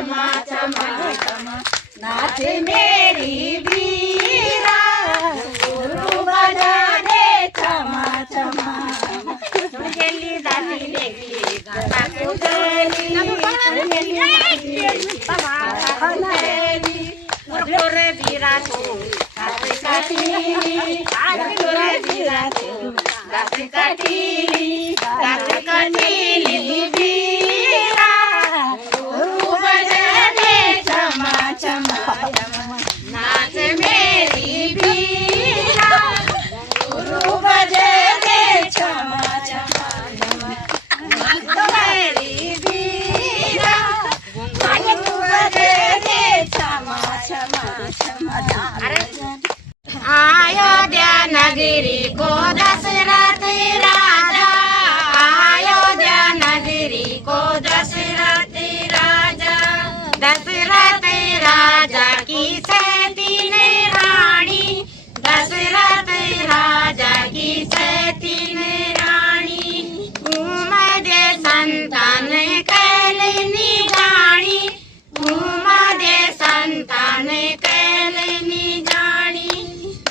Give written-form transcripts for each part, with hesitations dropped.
छमा छमा छमा नाचे मेरी बीरा घुंघरू बजा दे छमा छमा चुड़ैली दादी लेगी गाना कुदेली गोरे बीरा तू काटे काटीली गोरे बीरा तू काटे काटीली बीरा घुंघरू बजा दे छमा छमा नाच मेरी बीरा घुंघरू बजा दे छमा छमा नाच मेरी बीरा घुंघरू बजा दे छमा छमा छमा अयोध्या नगरी को दशरथ राजा अयोध्या नगरी को दशरथ राजा दशरथ राजा की सैतीन रानी दशरथ राजा की सैतीन रानी उमदे संतान कैलनी जानी उमदे संतान कैलनी जानी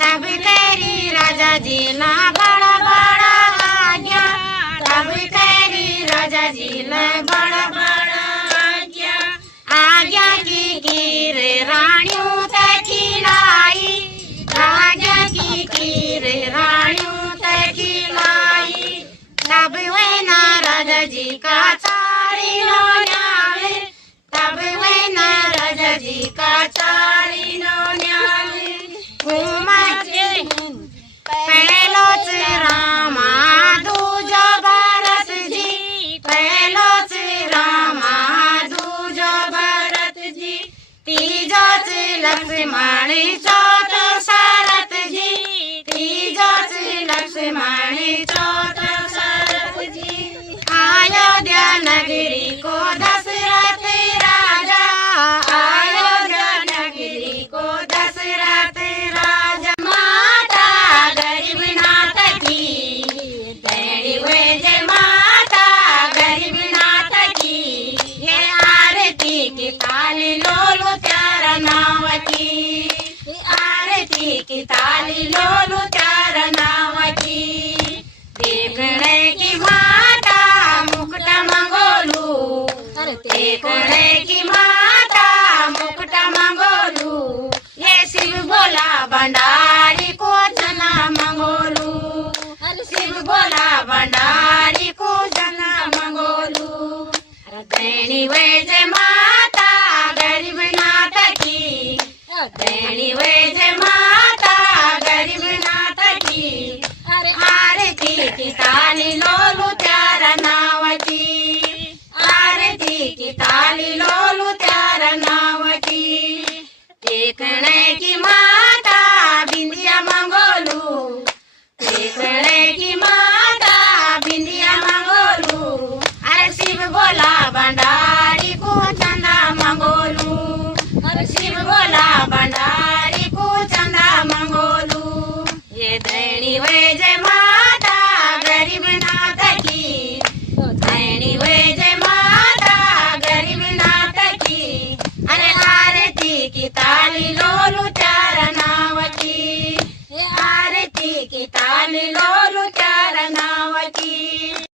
तब तेरी राजा जी ना बड़ा बड़ा आज्ञा तब तेरी राजा जी ने बड़ा बड़ा आज्ञा की कीर रानियों ते खिलाई राजा की कीर रानियों ते खिलाई तब वे ना राजा जी का चारी नो न्याले तब वे ना राजा जी का चारी नो न्याले पहलोच रामा दूजो भरत जी पहलोच रामा दूजो भरत जी तीजोच लक्ष्मण चौथो शरत जी तीजोच लक्ष्मण चौथो शरत जी अयोध्या नगरी को दशरथ राजा अयोध्या नगरी को दशरथ राजा माता गरीब नाथ की तेरी वे जय माता गरीब नाथ की ये आरती की ताली लोलो प्यारा नाव की आरती की ताली लोलो प्यारा नाव की देखने की माता मुकुट मंगोलू देखने की माता मुकुट मंगोलू ये शिव बोला भंडारी को जना मंगोलू शिव बोला भंडारी को जना मंगोलू दैनी वे जय माता गरीब नाथ की दैनी वे जय माता गरीब नाथ की आरती की ताली लोलू प्यारा नाव की आरती की ताली लोलू प्यारा नाव की देखने